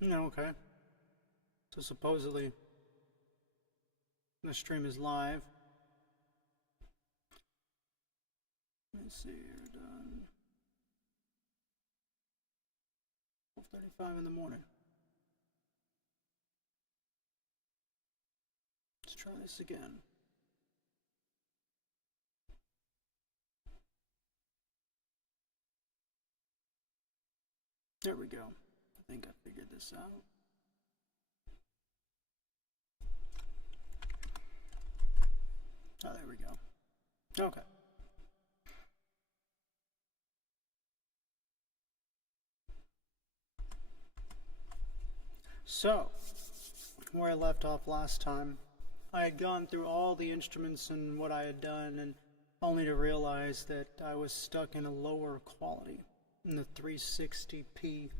No, okay. So supposedly the stream is live. Let's see, you're done. 12:35 in the morning. Let's try this again. There we go. I think I figured this out. Oh, there we go. Okay. So, where I left off last time, I had gone through all the instruments and what I had done, and only to realize that I was stuck in a lower quality, in the 360p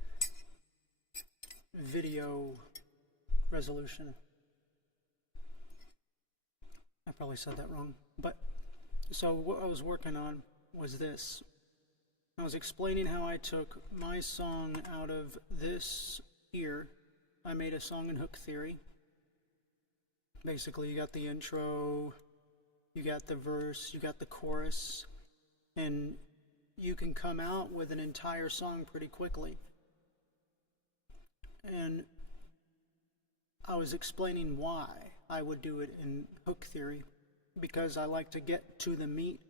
video resolution. I probably said that wrong. But, so what I was working on was this. I was explaining how I took my song out of this here. I made a song in hook theory. Basically, you got the intro, you got the verse, you got the chorus, and you can come out with an entire song pretty quickly. And I was explaining why I would do it in hook theory, because I like to get to the meat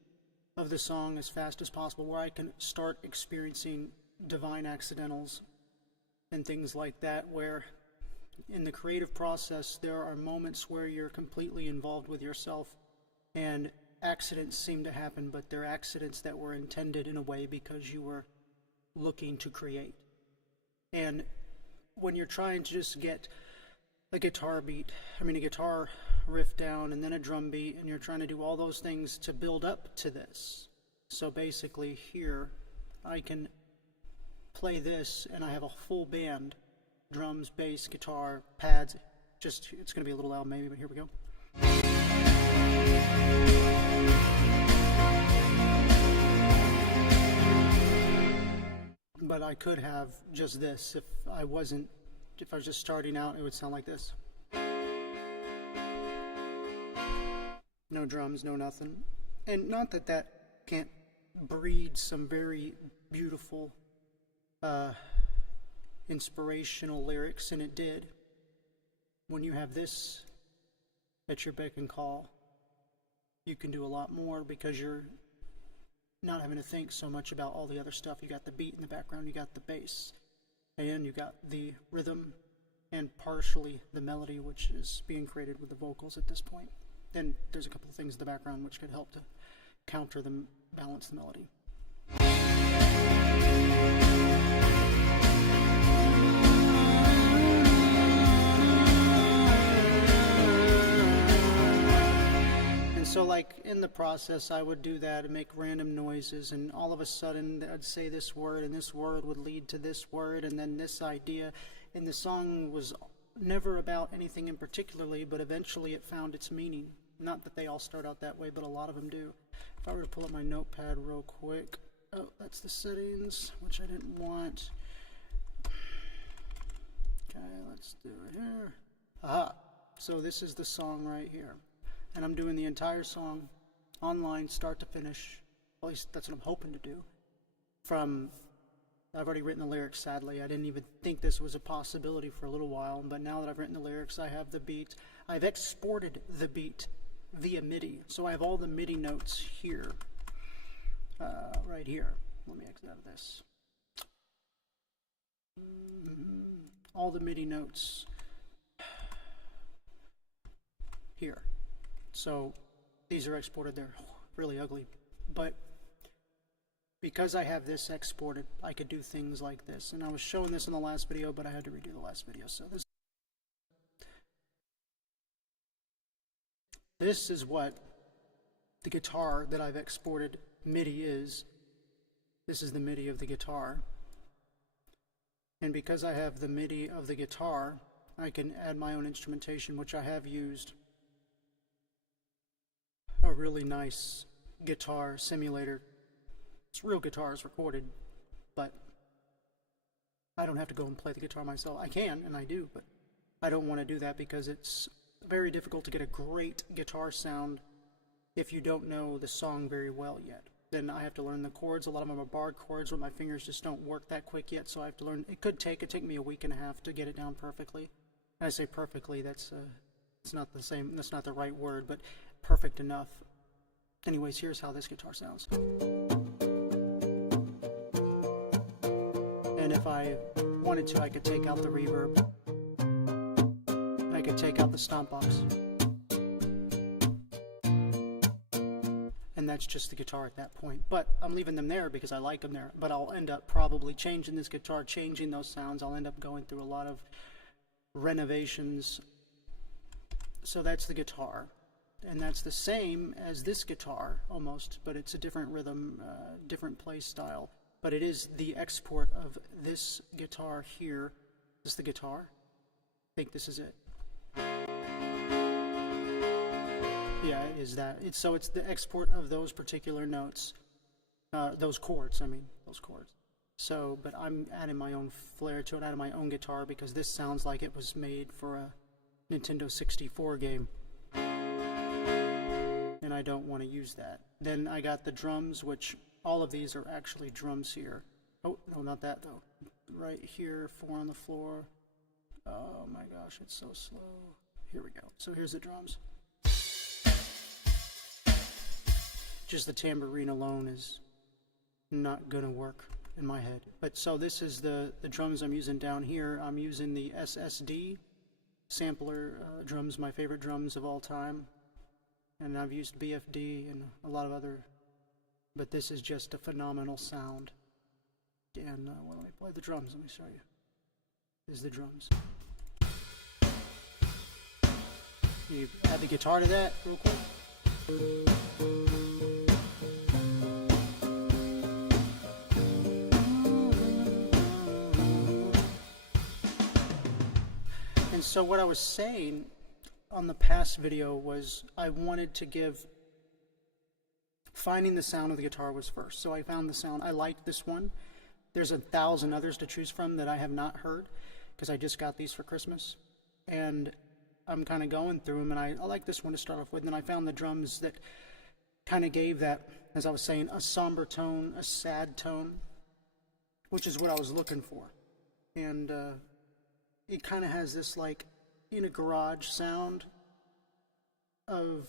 of the song as fast as possible, where I can start experiencing divine accidentals and things like that, where in the creative process there are moments where you're completely involved with yourself and accidents seem to happen, but they're accidents that were intended in a way because you were looking to create. And when you're trying to just get a guitar riff down and then a drum beat, and you're trying to do all those things to build up to this. So basically here I can play this and I have a full band, drums, bass, guitar, pads. Just, it's going to be a little loud maybe, but here we go. But I could have just this if I was just starting out. It would sound like this. No drums, no nothing. And not that that can't breed some very beautiful inspirational lyrics, and it did. When you have this at your beck and call, you can do a lot more because you're not having to think so much about all the other stuff. You got the beat in the background, you got the bass, and you got the rhythm and partially the melody, which is being created with the vocals at this point. Then there's a couple of things in the background which could help to counter them, balance the melody. So like in the process I would do that and make random noises, and all of a sudden I'd say this word and this word would lead to this word and then this idea, and the song was never about anything in particularly, but eventually it found its meaning. Not that they all start out that way, but a lot of them do. If I were to pull up my notepad real quick, oh, that's the settings, which I didn't want. Okay, let's do it here. Aha, so this is the song right here. And I'm doing the entire song online, start to finish. At least that's what I'm hoping to do. I've already written the lyrics, sadly. I didn't even think this was a possibility for a little while, but now that I've written the lyrics, I have the beat. I've exported the beat via MIDI. So I have all the MIDI notes here, right here. Let me exit out of this. All the MIDI notes here. So these are exported. They're really ugly, but because I have this exported, I could do things like this. And I was showing this in the last video, but I had to redo the last video. So this is what the guitar that I've exported MIDI is. This is the MIDI of the guitar. And because I have the MIDI of the guitar, I can add my own instrumentation, which I have used. A really nice guitar simulator. It's real guitars recorded, but I don't have to go and play the guitar myself. I can, and I do, but I don't want to do that because it's very difficult to get a great guitar sound if you don't know the song very well yet. Then I have to learn the chords. A lot of them are barred chords where my fingers just don't work that quick yet, so I have to learn. It take me a week and a half to get it down perfectly. And I say perfectly, it's not the same, that's not the right word, but perfect enough. Anyways, here's how this guitar sounds. And if I wanted to, I could take out the reverb. I could take out the stomp box. And that's just the guitar at that point. But I'm leaving them there because I like them there. But I'll end up probably changing this guitar, changing those sounds. I'll end up going through a lot of renovations. So that's the guitar. And that's the same as this guitar, almost, but it's a different rhythm, different play style. But it is the export of this guitar here. Is this the guitar? I think this is it. Yeah, it is that. So it's the export of those particular notes, those chords, those chords. So, but I'm adding my own flair to it, adding my own guitar, because this sounds like it was made for a Nintendo 64 game. And I don't want to use that. Then I got the drums, which all of these are actually drums here. Oh, no, not that though. Right here, 4 on the floor. Oh my gosh, it's so slow. Here we go. So here's the drums. Just the tambourine alone is not gonna work in my head. But so this is the drums I'm using down here. I'm using the SSD sampler drums, my favorite drums of all time. And I've used BFD and a lot of other, but this is just a phenomenal sound. And well, let me play the drums, let me show you. This is the drums. You add the guitar to that real quick. And so what I was saying on the past video was I wanted to finding the sound of the guitar was first. So I found the sound. I liked this one. There's 1,000 others to choose from that I have not heard because I just got these for Christmas. And I'm kind of going through them, and I like this one to start off with. And I found the drums that kind of gave that, as I was saying, a somber tone, a sad tone, which is what I was looking for. And it kind of has this like in a garage sound of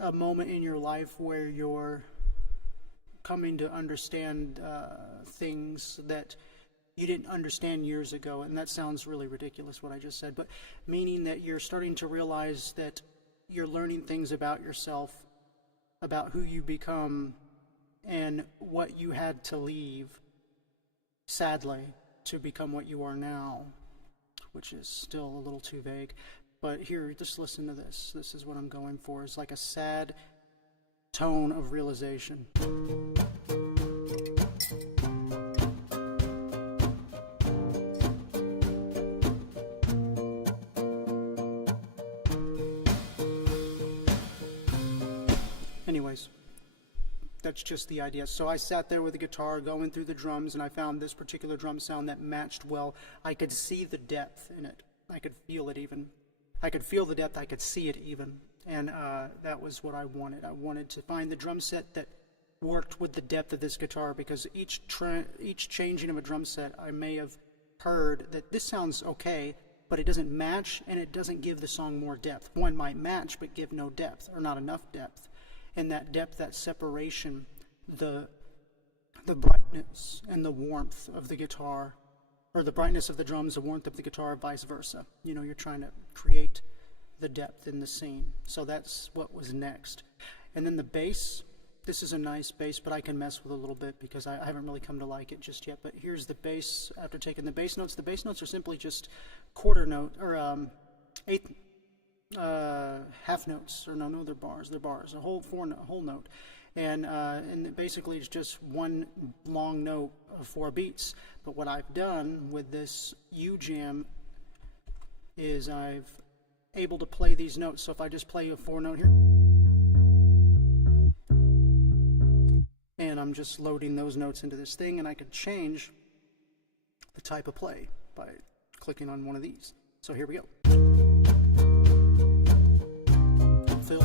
a moment in your life where you're coming to understand things that you didn't understand years ago. And that sounds really ridiculous what I just said, but meaning that you're starting to realize that you're learning things about yourself, about who you become, and what you had to leave, sadly, to become what you are now, which is still a little too vague. But here, just listen to this. This is what I'm going for. It's like a sad tone of realization. Anyways, that's just the idea. So I sat there with the guitar going through the drums, and I found this particular drum sound that matched well. I could see the depth in it. I could feel it even. I could feel the depth. I could see it even. And that was what I wanted. I wanted to find the drum set that worked with the depth of this guitar, because each changing of a drum set, I may have heard that this sounds okay, but it doesn't match, and it doesn't give the song more depth. One might match, but give no depth, or not enough depth. And that depth, that separation, the brightness and the warmth of the guitar, or the brightness of the drums, the warmth of the guitar, vice versa. You know, you're trying to create the depth in the scene. So that's what was next. And then the bass, this is a nice bass, but I can mess with a little bit because I haven't really come to like it just yet. But here's the bass after taking the bass notes. The bass notes are simply just quarter note, or eighth, half notes, or no, they're bars, a whole whole note. And basically it's just one long note of 4 beats. But what I've done with this U-Jam is I've able to play these notes. So if I just play a 4 note here, and I'm just loading those notes into this thing, and I could change the type of play by clicking on one of these. So here we go. Fill.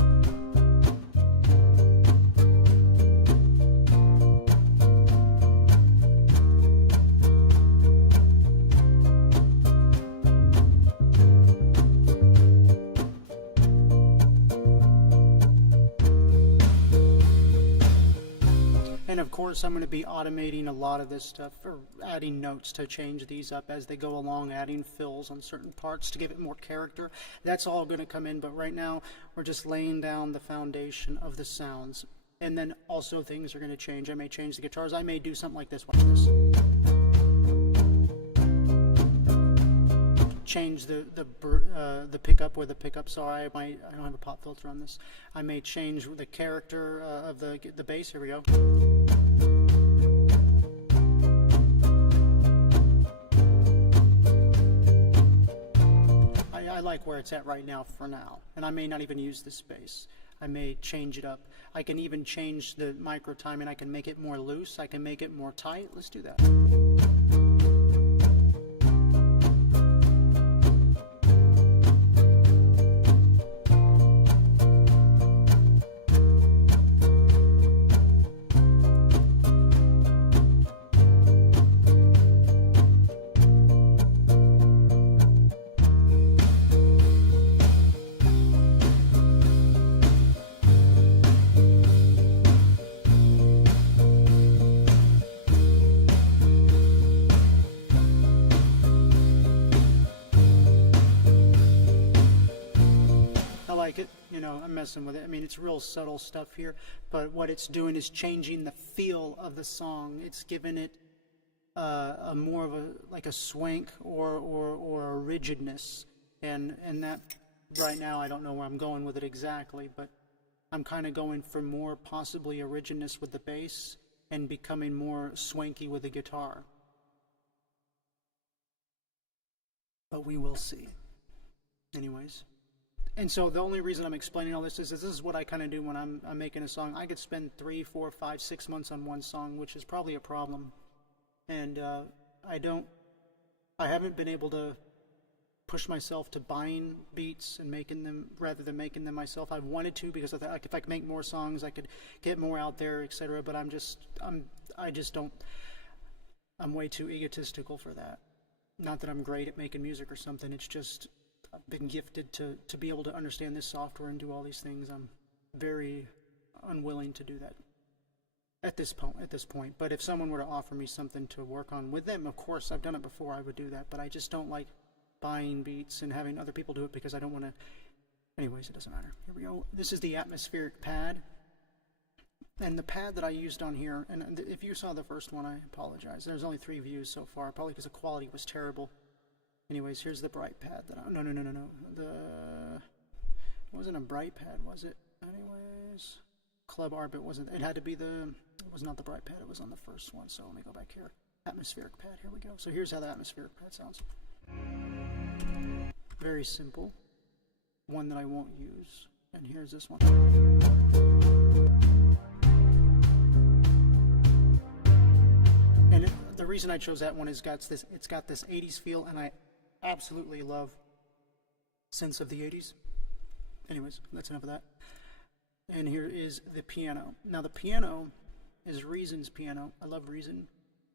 And of course, I'm going to be automating a lot of this stuff, or adding notes to change these up as they go along, adding fills on certain parts to give it more character. That's all going to come in, but right now we're just laying down the foundation of the sounds. And then also things are going to change. I may change the guitars. I may do something like this. Watch this. Change the pickup where the pickups are. I don't have a pop filter on this. I may change the character of the bass. Here we go. I like where it's at right now for now, and I may not even use this bass. I may change it up. I can even change the micro timing. I can make it more loose. I can make it more tight. Let's do that. It, you know, I'm messing with it. I mean, it's real subtle stuff here, but what it's doing is changing the feel of the song. It's giving it a more of a like a swank or a rigidness, and that right now I don't know where I'm going with it exactly, but I'm kind of going for more possibly a rigidness with the bass and becoming more swanky with the guitar. But we will see. Anyways. And so the only reason I'm explaining all this is what I kind of do when I'm making a song. I could spend 3, 4, 5, 6 months on one song, which is probably a problem. And I haven't been able to push myself to buying beats and making them rather than making them myself. I've wanted to, because I thought if I could make more songs, I could get more out there, etc. But I'm way too egotistical for that. Not that I'm great at making music or something. It's just I've been gifted to be able to understand this software and do all these things. I'm very unwilling to do that at this point. But if someone were to offer me something to work on with them, of course, I've done it before, I would do that. But I just don't like buying beats and having other people do it because I don't want to. Anyways, it doesn't matter. Here we go. This is the atmospheric pad. And the pad that I used on here, and if you saw the first one, I apologize. There's only 3 views so far, probably because the quality was terrible. Anyways, here's the bright pad. No. It wasn't a bright pad, was it? Anyways, Club Arbit wasn't. It had to be it was not the bright pad. It was on the first one. So let me go back here. Atmospheric pad. Here we go. So here's how the atmospheric pad sounds. Very simple. One that I won't use. And here's this one. And the reason I chose that one is it's got this 80s feel, and I absolutely love synths of the 80s. Anyways, that's enough of that. And here is the piano. Now the piano is Reason's piano. I love Reason.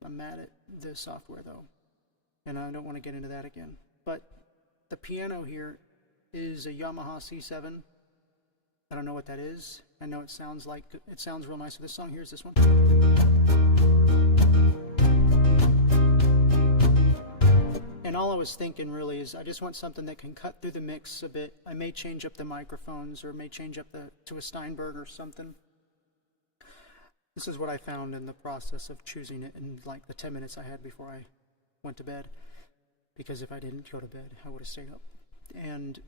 I'm mad at the software though, and I don't want to get into that again. But the piano here is a Yamaha C7. I don't know what that is. I know it sounds real nice with this song. Here's this one. And all I was thinking really is I just want something that can cut through the mix a bit. I may change up the microphones, or may change up to a Steinberg or something. This is what I found in the process of choosing it in like the 10 minutes I had before I went to bed. Because if I didn't go to bed, I would have stayed up. And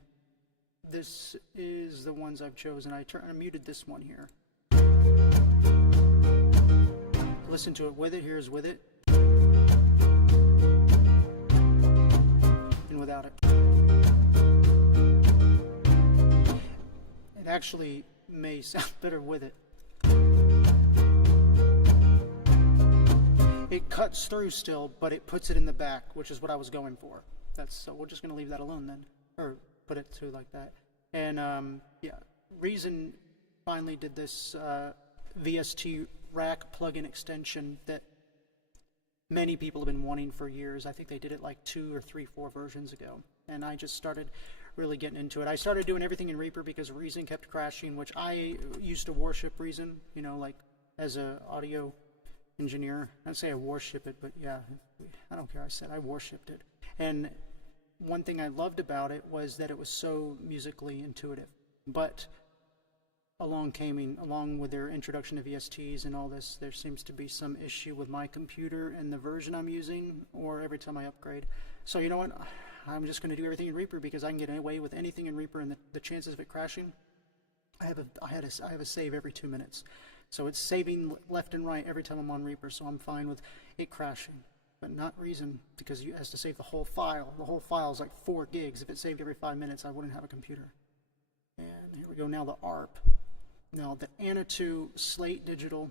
this is the ones I've chosen. I muted this one here. Listen to it with it. Here's with it. And without it. It actually may sound better with it. it cuts through still, but it puts it in the back, which is what I was going for. So we're just going to leave that alone then, or put it to like that. And yeah, Reason finally did this VST rack plug-in extension that many people have been wanting for years. I think they did it like 2 or 3, 4 versions ago, and I just started really getting into it. I started doing everything in Reaper because Reason kept crashing, which I used to worship Reason, you know, like as a audio engineer. I'd say I worship it, but yeah, I don't care. I said I worshipped it. And one thing I loved about it was that it was so musically intuitive. But along with their introduction to VSTs and all this, there seems to be some issue with my computer and the version I'm using, or every time I upgrade. So you know what? I'm just going to do everything in Reaper because I can get away with anything in Reaper, and the chances of it crashing, I have a save every 2 minutes. So it's saving left and right every time I'm on Reaper, so I'm fine with it crashing. But not Reason, because it has to save the whole file. The whole file is like 4 gigs. If it saved every 5 minutes, I wouldn't have a computer. And here we go, now the ARP. Now the Antutu Slate Digital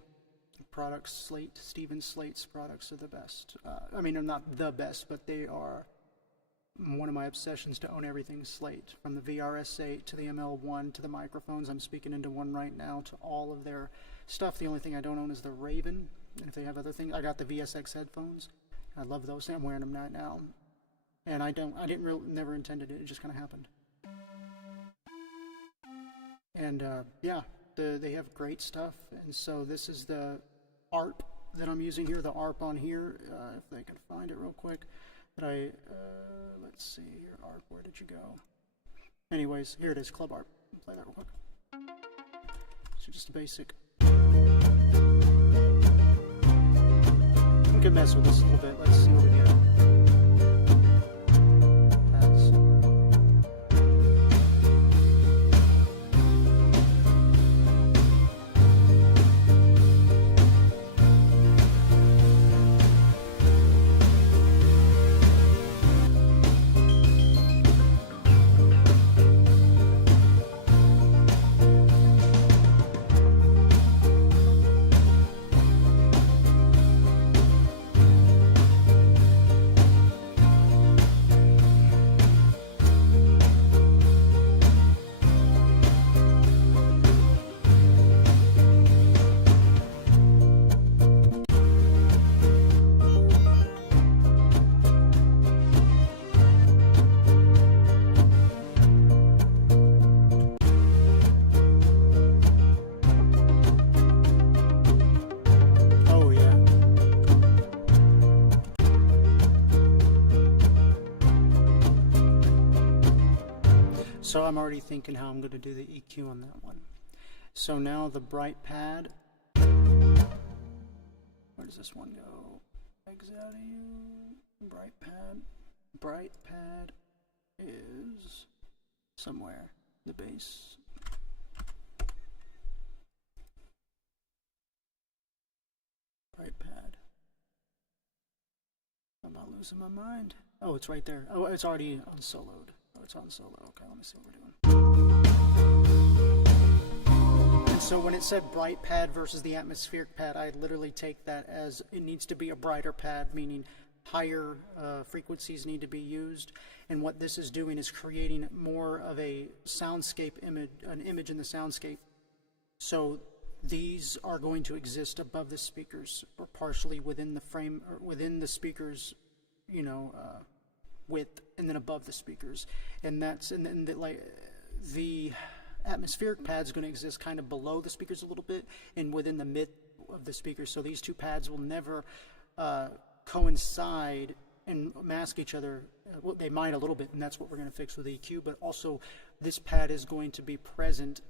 products, Stephen Slate's products are the best. I mean, they're not the best, but they are one of my obsessions to own everything Slate, from the VRS8 to the ML1 to the microphones. I'm speaking into one right now, to all of their stuff. The only thing I don't own is the Raven, and if they have other things, I got the VSX headphones. I love those. I'm wearing them right now, and never intended it. It just kind of happened. And yeah, they have great stuff. And so this is the ARP that I'm using here. The ARP on here, if they can find it real quick. That let's see here, ARP. Where did you go? Anyways, here it is, Club ARP. Play that real quick. So just a basic. We can mess with this a little bit. Let's see what we get. So I'm already thinking how I'm going to do the EQ on that one. So now the bright pad. Where does this one go? Exit out of you. Bright pad. Bright pad is somewhere. The bass. Bright pad. I'm not losing my mind. Oh, it's right there. Oh, it's already on soloed. Oh, it's on solo. Okay, let me see what we're doing. And so when it said bright pad versus the atmospheric pad, I literally take that as it needs to be a brighter pad, meaning higher frequencies need to be used. And what this is doing is creating more of a soundscape image, an image in the soundscape. So these are going to exist above the speakers, or partially within the frame, or within the speakers, you know, width, and then above the speakers. And that's, and then the atmospheric pad is going to exist kind of below the speakers a little bit and within the mid of the speakers. So these two pads will never coincide and mask each other. Well, they might a little bit, and that's what we're going to fix with EQ, but also this pad is going to be present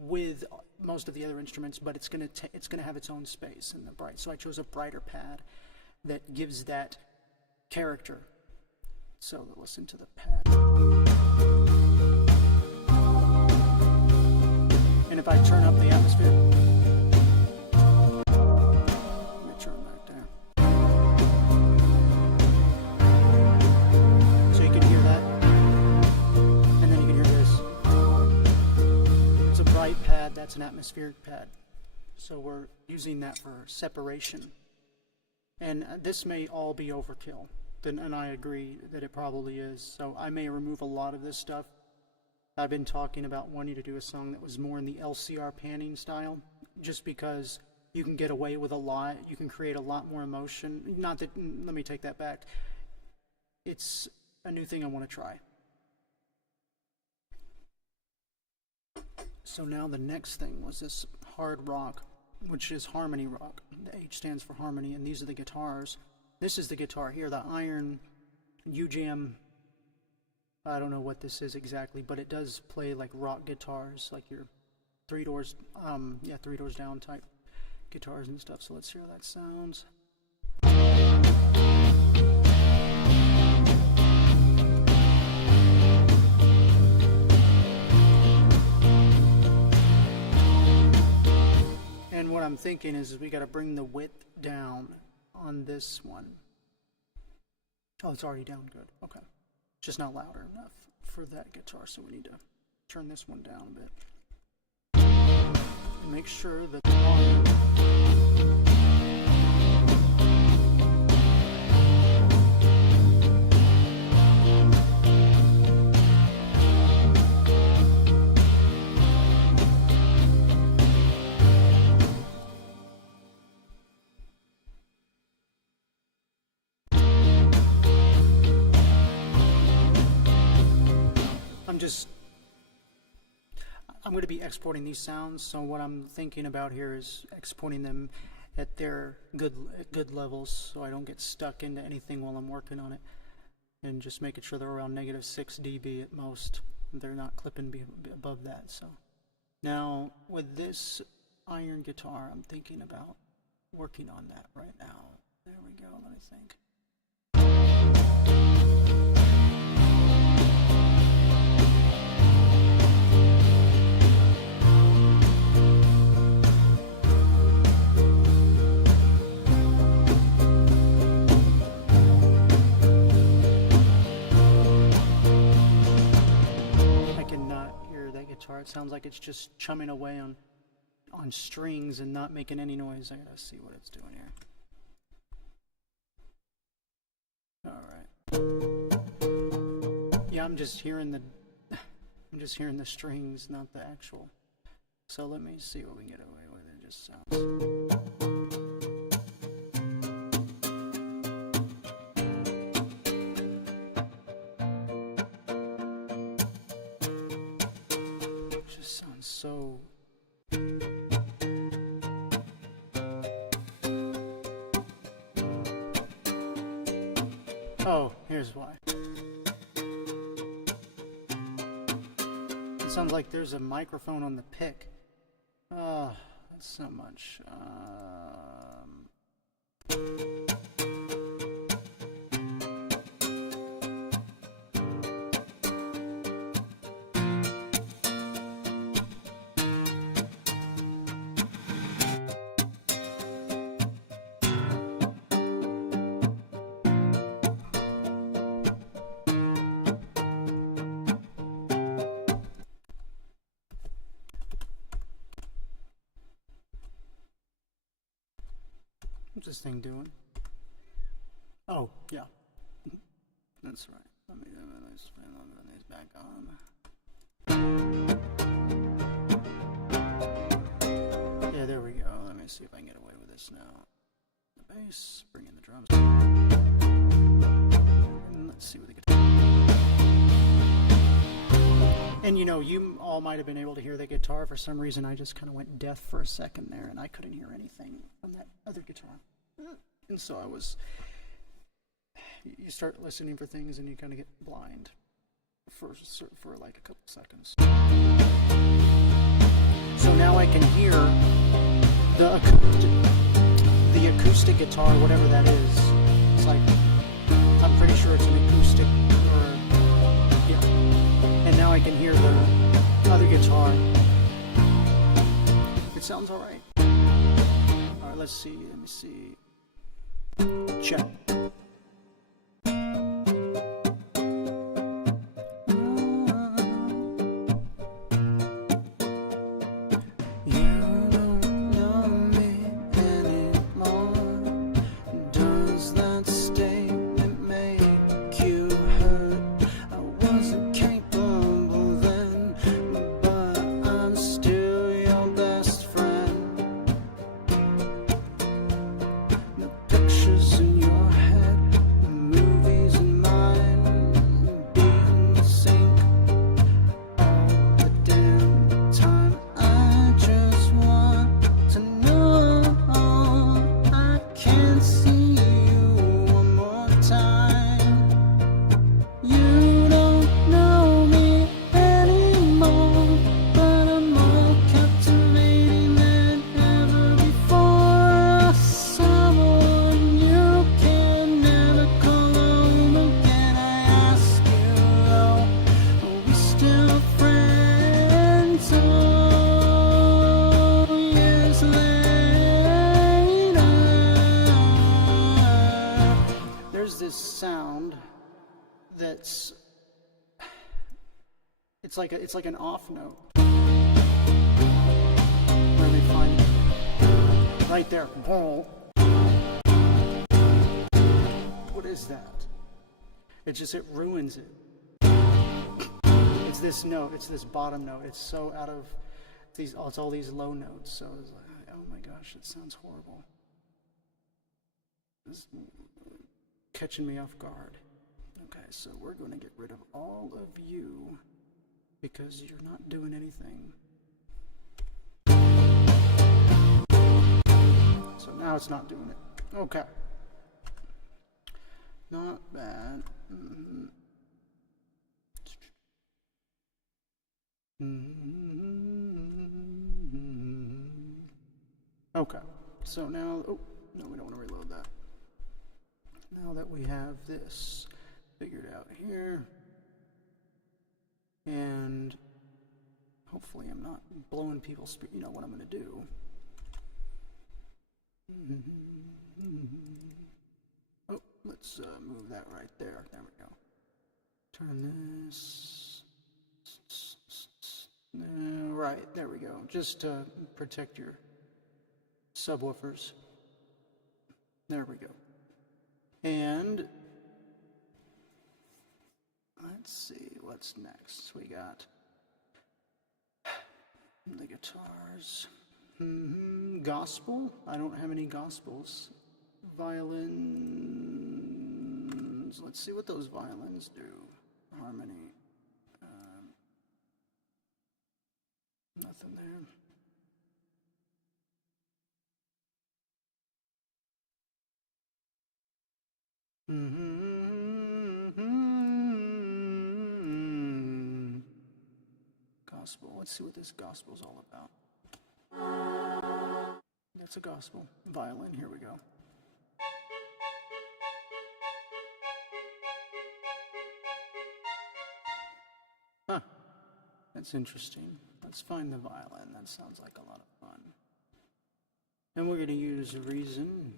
with most of the other instruments, but it's going to have its own space in the bright. So I chose a brighter pad that gives that character. So listen to the pad. And if I turn up the atmosphere, let me turn back there. So you can hear that. And then you can hear this. It's a bright pad, that's an atmospheric pad. So we're using that for separation. And this may all be overkill, and I agree that it probably is. So I may remove a lot of this stuff. I've been talking about wanting to do a song that was more in the LCR panning style, just because you can get away with a lot. You can create a lot more emotion. Not that, let me take that back. It's a new thing I want to try. So now the next thing was this hard rock, which is harmony rock. The H stands for harmony, and these are the guitars. This is the guitar here, the Iron UJam. I don't know what this is exactly, but it does play like rock guitars, like your Three Doors Down type guitars and stuff. So let's hear how that sounds. And what I'm thinking is we got to bring the width down on this one. Oh, it's already down good. Okay. Just not louder enough for that guitar, so we need to turn this one down a bit. And make sure that the volume I'm going to be exporting these sounds, so what I'm thinking about here is exporting them at their good levels, so I don't get stuck into anything while I'm working on it, and just making sure they're around -6 dB at most. They're not clipping above that. So now with this iron guitar, I'm thinking about working on that right now. There we go. Let me think. It sounds like it's just chumming away on strings and not making any noise. I gotta see what it's doing here. All right. Yeah, I'm just hearing the strings, not the actual. So let me see what we can get away with. It just sounds. So oh, here's why. It sounds like there's a microphone on the pick. Oh, that's not much. What's this thing doing? Oh, yeah. That's right. Let me spin these back on. Yeah, there we go. Let me see if I can get away with this now. The bass, bring in the drums. And let's see what the guitar. And you know, you all might have been able to hear the guitar. For some reason, I just kind of went deaf for a second there, and I couldn't hear anything from that other guitar. And so you start listening for things, and you kind of get blind for like a couple seconds. So now I can hear the acoustic guitar, whatever that is. It's like, I'm pretty sure it's an acoustic, and now I can hear the other guitar. It sounds all right. All right, let's see. Let me see. Check. You don't know me anymore. Don't sound that's, it's like an off note. Where we find it? Right there. What is that? It ruins it. It's this note, it's this bottom note. It's so out of these, it's all these low notes. So it's like, oh my gosh, it sounds horrible. It's catching me off guard. Okay, so we're going to get rid of all of you because you're not doing anything. So now it's not doing it. Okay. Not bad. Okay, so now, oh, no, we don't want to reload that. Now that we have this figured out here, and hopefully I'm not blowing people's spirit, you know what I'm going to do. Oh, let's move that right there. There we go. Turn this. Right, there we go. Just to protect your subwoofers. There we go. And let's see what's next. We got the guitars. Gospel. I don't have any gospels. Violins. Let's see what those violins do. Harmony. Nothing there. Gospel. Let's see what this gospel's all about. That's a gospel. Violin. Here we go. Huh. That's interesting. Let's find the violin. That sounds like a lot of fun. And we're going to use Reason,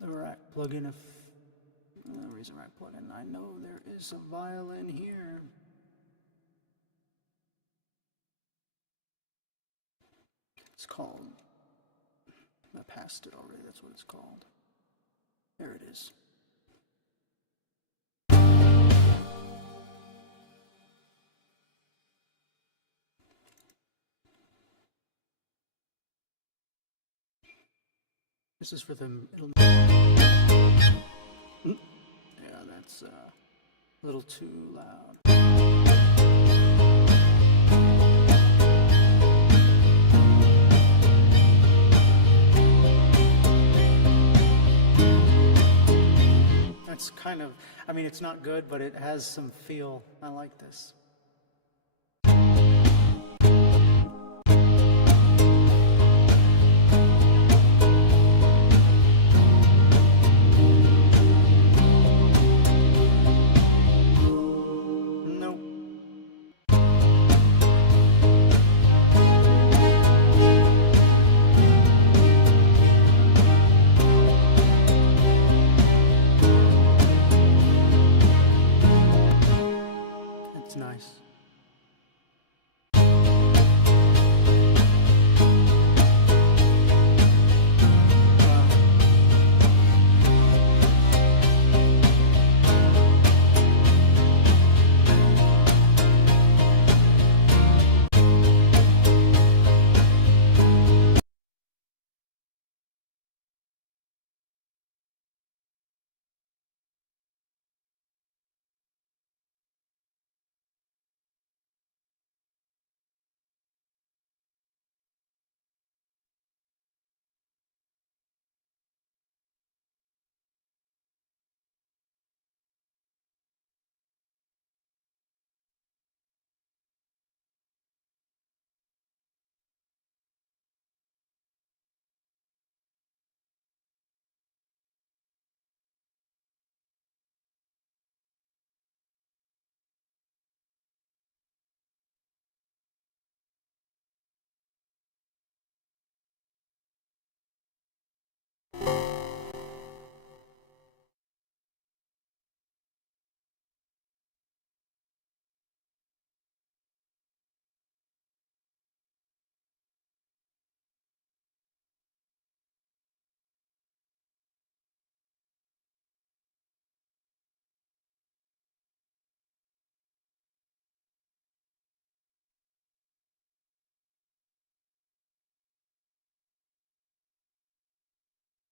the rack plugin. Reason rack plugin. I know there is a violin here. It's called, I passed it already. That's what it's called. There it is. This is for the middle. Yeah, that's a little too loud. That's kind of, I mean, it's not good, but it has some feel. I like this.